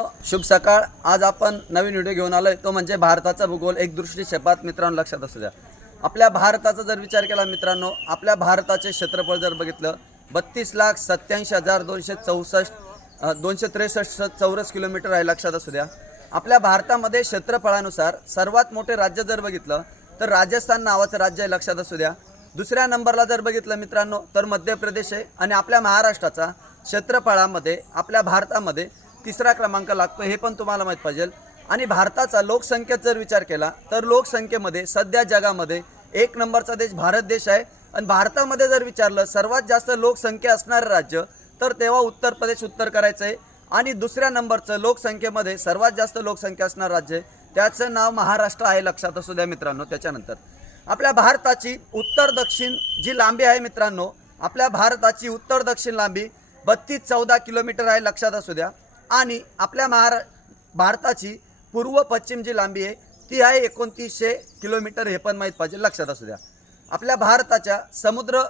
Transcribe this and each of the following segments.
शुभ सकाळ. आज आपण नवीन व्हिडिओ घेऊन आलोय. तो म्हणजे भारताचा भूगोल एक दृष्टी शेपात मित्रांनो लक्षात असू द्या. आपल्या भारताचा जर विचार केला मित्रांनो आपल्या भारताचे क्षेत्रफळ जर बघितलं बत्तीस लाख सत्याऐंशी हजार दोनशे चौसष्ट दोनशे त्रेसष्ट चौरस किलोमीटर आहे लक्षात असू द्या. आपल्या भारतामध्ये क्षेत्रफळानुसार सर्वात मोठे राज्य जर बघितलं तर राजस्थान नावाचं राज्य आहे लक्षात असू द्या. दुसऱ्या नंबरला जर बघितलं मित्रांनो तर मध्य प्रदेश आहे. आणि आपल्या महाराष्ट्राचा क्षेत्रफळामध्ये आपल्या भारतामध्ये तिसरा क्रमांक लागतो हे पण तुम्हाला माहीत पाहिजे. आणि भारताचा लोकसंख्येत जर विचार केला तर लोकसंख्येमध्ये सध्या जगामध्ये एक नंबरचा देश भारत देश आहे. आणि भारतामध्ये जर विचारलं सर्वात जास्त लोकसंख्या असणारं राज्य तर तेव्हा उत्तर प्रदेश उत्तर करायचं आहे. आणि दुसऱ्या नंबरचं लोकसंख्येमध्ये सर्वात जास्त लोकसंख्या असणारं राज्य आहे. त्याचं नाव महाराष्ट्र आहे लक्षात असू द्या मित्रांनो त्याच्यानंतर. आपल्या भारताची उत्तर दक्षिण जी लांबी आहे मित्रांनो आपल्या भारताची उत्तर दक्षिण लांबी बत्तीस चौदा किलोमीटर आहे लक्षात असू द्या. आणि आपल्या महारा भारताची पूर्व पश्चिम जी लांबी आहे ती आहे एकोणतीसशे किलोमीटर हे पण माहीत पाहिजे लक्षात असू द्या. आपल्या भारताच्या समुद्र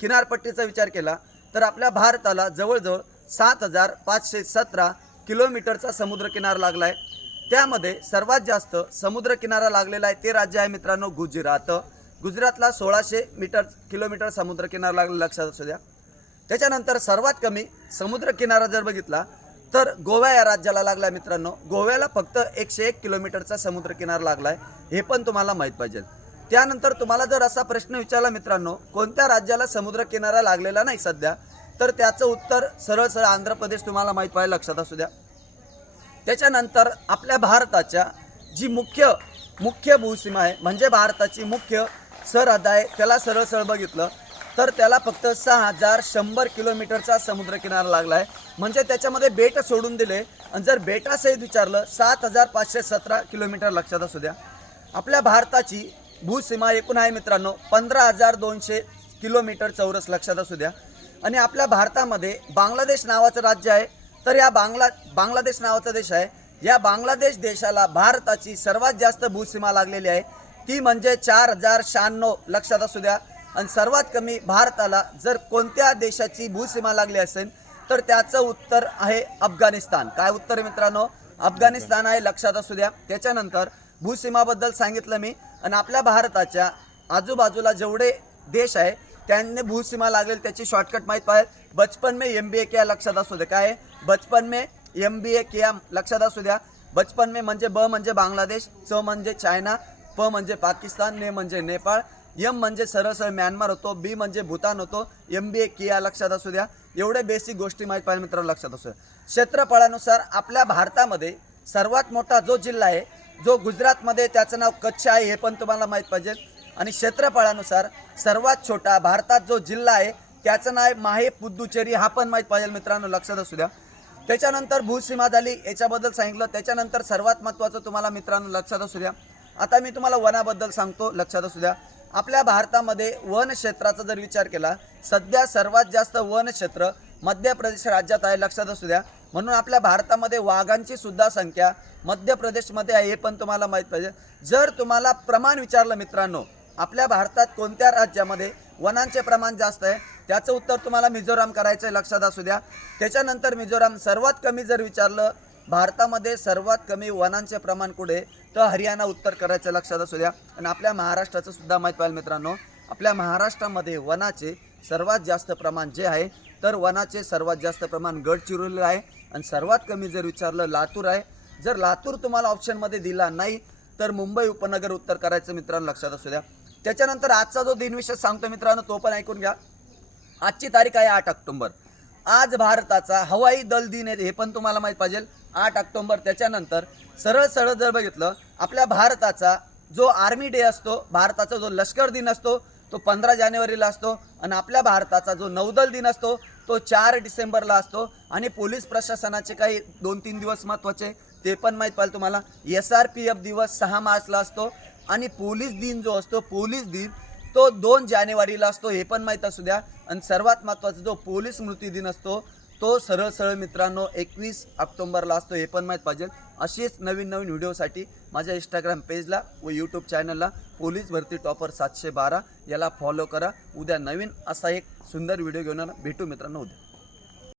किनारपट्टीचा विचार केला तर आपल्या भारताला जवळजवळ सात हजार पाचशे सतरा किलोमीटरचा समुद्र किनारा लागला आहे त्यामध्ये सर्वात जास्त समुद्र किनारा लागलेला आहे ते राज्य आहे मित्रांनो गुजरात. गुजरातला सोळाशे मीटर किलोमीटर समुद्र किनारा लागला लक्षात असू द्या. त्याच्यानंतर सर्वात कमी समुद्र किनारा जर बघितला तर गोवा या राज्याला लागला आहे मित्रांनो. गोव्याला फक्त एकशे एक किलोमीटरचा समुद्रकिनार लागला आहे हे पण तुम्हाला माहीत पाहिजे. त्यानंतर तुम्हाला जर असा प्रश्न विचारला मित्रांनो कोणत्या राज्याला समुद्रकिनारा लागलेला नाही सध्या? तर त्याचं उत्तर सरळ सरळ आंध्र प्रदेश तुम्हाला माहीत पाहिजे लक्षात असू द्या. त्याच्यानंतर आपल्या भारताच्या जी मुख्य मुख्य भूसीमा आहे म्हणजे भारताची मुख्य सरहद आहे त्याला सरळ सरळ बघितलं. तर त्याला फक्त सहा हजार शंभर किलोमीटरचा समुद्रकिनारा लागला आहे म्हणजे त्याच्यामध्ये बेट सोडून दिले. आणि जर बेटासहित विचारलं सात हजार पाचशे सतरा किलोमीटर लक्षात असू द्या. आपल्या भारताची भूसीमा एकूण आहे मित्रांनो पंधरा हजार दोनशे किलोमीटर चौरस लक्षात असू द्या. आणि आपल्या भारतामध्ये बांगलादेश नावाचं राज्य आहे. तर या बांगला बांगलादेश नावाचा देश आहे. या बांगलादेश देशाला भारताची सर्वात जास्त भूसीमा लागलेली आहे. ती म्हणजे चार हजार शहाण्णव लक्षात असू द्या. आणि सर्वात कमी भारताला जर कोणत्या देशाची भूसीमा लागली असेल तर त्याचं उत्तर आहे अफगाणिस्तान. काय उत्तर आहे मित्रांनो? अफगाणिस्तान आहे लक्षात असू द्या. त्याच्यानंतर भूसीमाबद्दल सांगितलं मी. आणि आपल्या भारताच्या आजूबाजूला जेवढे देश आहे त्यांनी भूसीमा लागेल त्याची शॉर्टकट माहीत पाहिजे बचपन में एम बी ए किया लक्षात असू द्या. काय? आहे? बचपन में एम बी ए किया लक्षात असू द्या. बचपन में म्हणजे ब म्हणजे बांगलादेश च म्हणजे चायना प म्हणजे पाकिस्तान ने म्हणजे नेपाळ यम म्हणजे सरळ सरळ म्यानमार होतो बी म्हणजे भूतान होतो. एम बी ए किया लक्षात असू द्या. एवढे बेसिक गोष्टी माहीत पाहिजे मित्रांनो लक्षात असू द्या. क्षेत्रफळानुसार आपल्या भारतामध्ये सर्वात मोठा जो जिल्हा आहे जो गुजरातमध्ये त्याचं नाव कच्छ आहे हे पण तुम्हाला माहीत पाहिजे. आणि क्षेत्रफळानुसार सर्वात छोटा भारतात जो जिल्हा आहे त्याचं नाव माहे पुद्दुचेरी हा पण माहीत पाहिजे मित्रांनो लक्षात असू द्या. त्याच्यानंतर भूसीमा झाली याच्याबद्दल सांगितलं. त्याच्यानंतर सर्वात महत्त्वाचं तुम्हाला मित्रांनो लक्षात असू द्या. आता मी तुम्हाला वनाबद्दल सांगतो लक्षात असू द्या. आपल्या भारतामध्ये वन क्षेत्राचा जर विचार केला सध्या सर्वात जास्त वन क्षेत्र मध्य प्रदेश राज्यात आहे लक्षात असू द्या. म्हणून आपल्या भारतामध्ये वाघांची सुद्धा संख्या मध्य प्रदेशमध्ये आहे हे पण तुम्हाला माहीत पाहिजे. जर तुम्हाला प्रमाण विचारलं मित्रांनो आपल्या भारतात कोणत्या राज्यामध्ये वनांचे प्रमाण जास्त आहे त्याचं उत्तर तुम्हाला मिझोराम करायचं आहे लक्षात असू द्या. त्याच्यानंतर मिझोराम सर्वात कमी जर विचारलं भारतामध्ये सर्वात कमी वनांचे प्रमाण कुठे तर हरियाणा उत्तर करायचं लक्षात असू द्या. आणि आपल्या महाराष्ट्राचं सुद्धा माहीत पाहिजे मित्रांनो आपल्या महाराष्ट्रामध्ये वनाचे सर्वात जास्त प्रमाण जे आहे तर वनाचे सर्वात जास्त प्रमाण गडचिरोली आहे. आणि सर्वात कमी जर विचारलं लातूर आहे. जर लातूर तुम्हाला ऑप्शनमध्ये दिला नाही तर मुंबई उपनगर उत्तर करायचं मित्रांनो लक्षात असू द्या. त्याच्यानंतर आजचा जो दिनविशेष सांगतो मित्रांनो तो पण ऐकून घ्या. आजची तारीख आहे आठ ऑक्टोंबर. आज भारताचा हवाई दल दिन आहे हे पण तुम्हाला माहीत पाहिजे. आठ ऑक्टोबर त्याच्यानंतर सरळ सरळ जर बघितलं आपल्या भारताचा जो आर्मी डे असतो भारताचा जो लष्कर दिन असतो तो पंधरा जानेवारीला असतो आणि आपल्या भारताचा जो नौदल दिन असतो तो चार डिसेंबरला असतो. आणि पोलीस प्रशासनाचे काही दोन तीन दिवस महत्त्वाचे ते पण माहीत पाहिजे तुम्हाला. एस आर पी एफ दिवस सहा मार्चला असतो आणि पोलीस दिन जो असतो पोलीस दिन तो दोन जानेवारीला असतो हे पण माहीत असू द्या. आणि सर्वात महत्त्वाचा जो पोलीस स्मृती दिन असतो तो सरळ सरळ मित्रांनो एकवीस ऑक्टोंबरला असतो हे पण माहीत पाहिजे. अशीच नवीन नवीन व्हिडिओसाठी माझ्या इंस्टाग्राम पेजला व यूट्यूब चॅनलला पोलीस भरती टॉपर सातशे बारा याला फॉलो करा. उद्या नवीन असा एक सुंदर व्हिडिओ घेऊन भेटू मित्रांनो उद्या.